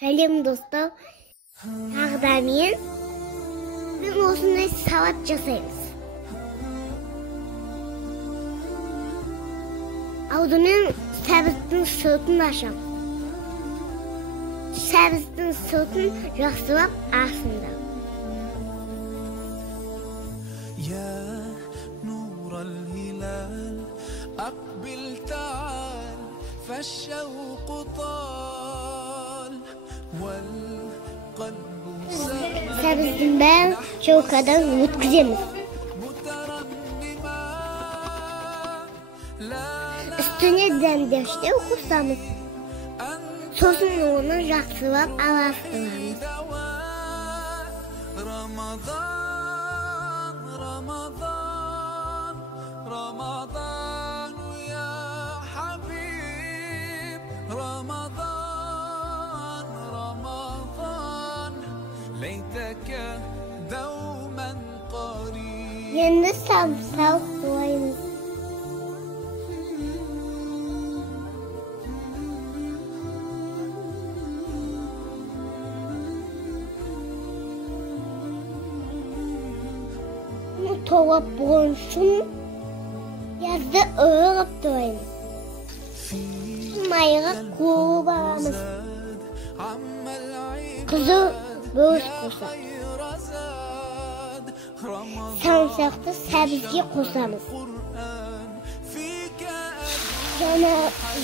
Selam dostlar. Tağdamen biz osunday salat жасаймыз. Алдымен сәбіздің сүтін ашамыз. Сәбіздің сүтін жақсылап асында. يا نور الهلال أقبل تعال فالشوق طال والقلب Сәбіздің бәрін шоқадан өткіземіз. Üstüne demdeşte қосамыз. Сосын оны жақсылап араластырамыз. رمضان يا حبيب رمضان ليتك دوما قريب. Енді sarımsak koyarız. Bunu toğap boğulsun. Yazda öğürüp durayız. Mayra koğu bağımız. Kızı böğüs kosak. Sarımsaқты сәбізге қосамыз.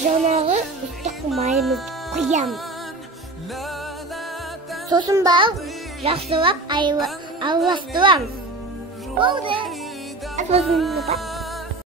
Жаңағы ұстық майымызды құямыз. Сосын барып жақсылап араластырамыз. Болды. Сосын